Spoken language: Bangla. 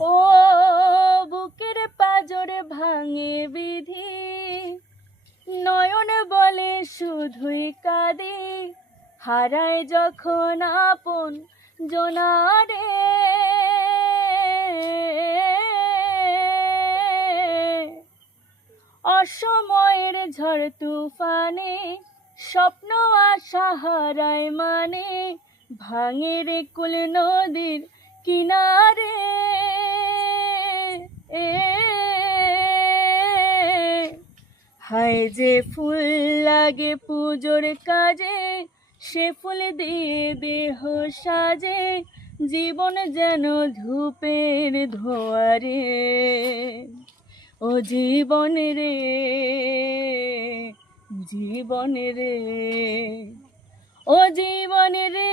ও বুকের পাজর ভাঙে বিধি, নয়ন বলে শুধুই কাঁদি, হারায় যখন আপন জনারে। অসময়ের ঝড় তুফানে স্বপ্ন আশা হারায় মানে, ভাঙে রে কুল নদীর কিনারে। হায় যে ফুল লাগে পুজোর কাজে, সে ফুল দিয়ে দেহ সাজে, জীবন যেন ধূপের ধোয়ারে। ও জীবন রে, জীবন রে, ও জীবন রে।